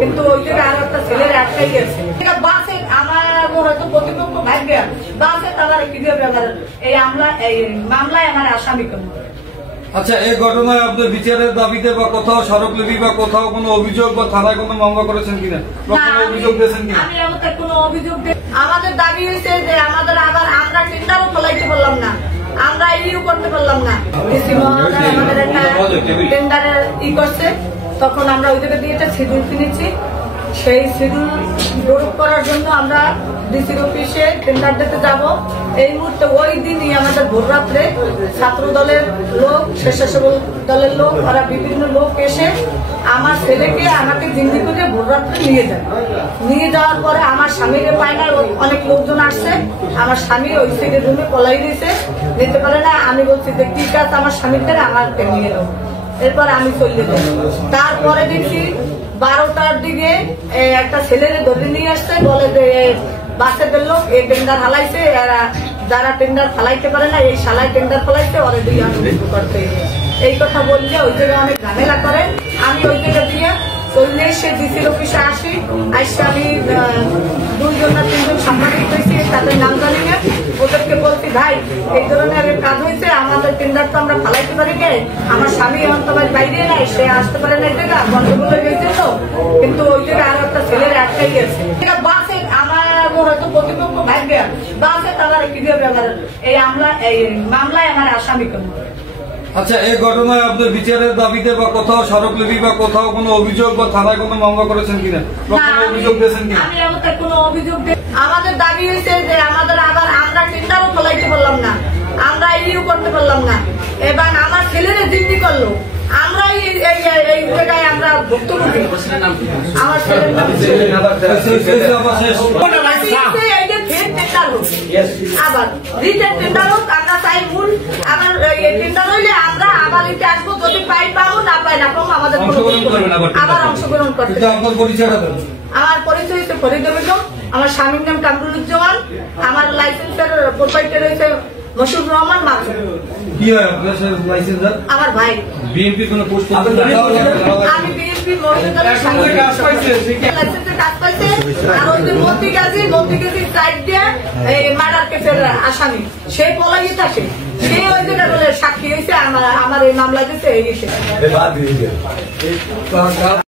কিন্তু ওই জায়গায় আর একটা ছেলের আটকাই গেছে। বাসে আমার হয়তো প্রতিপক্ষ ভাগ্য বাসে তারা কি দেবে এই মামলায় আমার আসামি করবো। আচ্ছা, এই ঘটনায় আপনি বিচারের দাবিতে বা কোথাও স্মারকলিপি বা কোথাও কোনো অভিযোগ বা থানায় কোনো মামলা করেছেন কিনা, অভিযোগ দিয়েছেন কিনা? আমি আমাদের কোনো অভিযোগ আমাদের দাবি হয়েছে যে আমাদের আবার আমরা টেন্ডারও খোলাইতে পারলাম না, আমরা ইউ করতে পারলাম না। আমাদের একটা টেন্ডারের করছে, তখন আমরা ওই জায়গা দিয়ে একটা শিডিউল কিনেছি। সেই শিডিউল প্রয়োগ করার জন্য আমরা ডিসির অফিসে টেন্ডার দিতে যাব। এই মুহূর্তে ওই দিনই আমাদের ভোররাত্রে ছাত্র দলের লোক, স্বেচ্ছাসেবক দলের লোক, ওরা বিভিন্ন লোক এসে আমার ছেলেকে আমাকে জিম্মি করে ভোররাত্রে নিয়ে যায়। নিয়ে যাওয়ার পরে আমার স্বামীকে পায় না, অনেক লোকজন আসছে। আমার স্বামী ওই সাইডের রুমে পলাই দিয়েছে, নিতে পারে না। আমি বলছি যে ঠিক আছে আমার স্বামীকে আমাকে নিয়ে যাবো। এরপর আমি চলে যাই। তারপরে দেখছি 12টার দিকে একটা ছেলেরে ধরে নিয়ে আসছে, বলে যে বাসের লোক এই টেন্ডার হালাইছে, এরা যারা টেন্ডার ফালাইতে পারে না এই শালায় টেন্ডার ফালাইছে, ওরা দুই আনন্দ করতে। এই কথা বললে ওই জায়গায় অনেক ঝামেলা করে। আমি ওই জায়গা দিয়ে চললে সে ডিসির অফিসে আসি। আসছে আমি 2জন না 3জন সাংবাদিক হয়েছি, তাদের নাম জানি না। ওদেরকে বলছি ভাই এই ধরনের কাজ হয়েছে, আমাদের টেন্ডার তো আমরা ফালাইতে পারি কে, আমার স্বামী এখন তো বাইরে নাই, সে আসতে পারে না, এই জায়গা গন্ডগোল হয়ে গেছে। তো কিন্তু ওই জায়গায় আর একটা ছেলের আটকাই গেছে। বাসে আমার হয়তো প্রতিপক্ষ ভাগ্য বাসে তারা কি দেবে এই মামলায় আমার আসামি করবো। আচ্ছা, এই ঘটনায় আপনি বিচারের দাবিতে বা কোথাও স্মারকলিপি বা কোথাও কোনো অভিযোগ বা থানায় কোনো মামলা করেছেন কিনা, অভিযোগ দিয়েছেন কিনা? আমি আমাদের কোনো অভিযোগ আমাদের দাবি হয়েছে যে আমাদের আবার আমরা টেন্ডারও খোলাইতে পারলাম না, আমরা ইউ করতে পারলাম না, এবং আমার ছেলেরা জিম্মি করলো। আমরা এই জায়গায় আমরা ভুক্তভোগী। আমার ছেলের নাম আবার রিটেন টেন্ডার হোক, আমরা চাই মূল আবার টেন্ডার হইলে আমরা আবার এতে আসবো, যদি পাই পাবো, না পাই না পাবো, আমাদের আবার অংশগ্রহণ করতে। আমার পরিচয় হচ্ছে ফরিদা বেগম, আমার স্বামীর নাম কামরুজ্জামান, আমার লাইসেন্সের প্রোপাইটার হয়েছে মশুর রহমান মাসুদ। কি হয় আপনার লাইসেন্সার? আমার ভাই বিএনপি কোন পোস্ট আমি বিএনপি লাইসেন্সের কাজ পাইছে। আর ওই যে মন্ত্রী গাজী সাইড দিয়ে এই মার্ডার কেসের আসামি, সে পলাই থাকে, সে ওই জায়গা বলে সাক্ষী হয়েছে আমার এই মামলা দিতে এই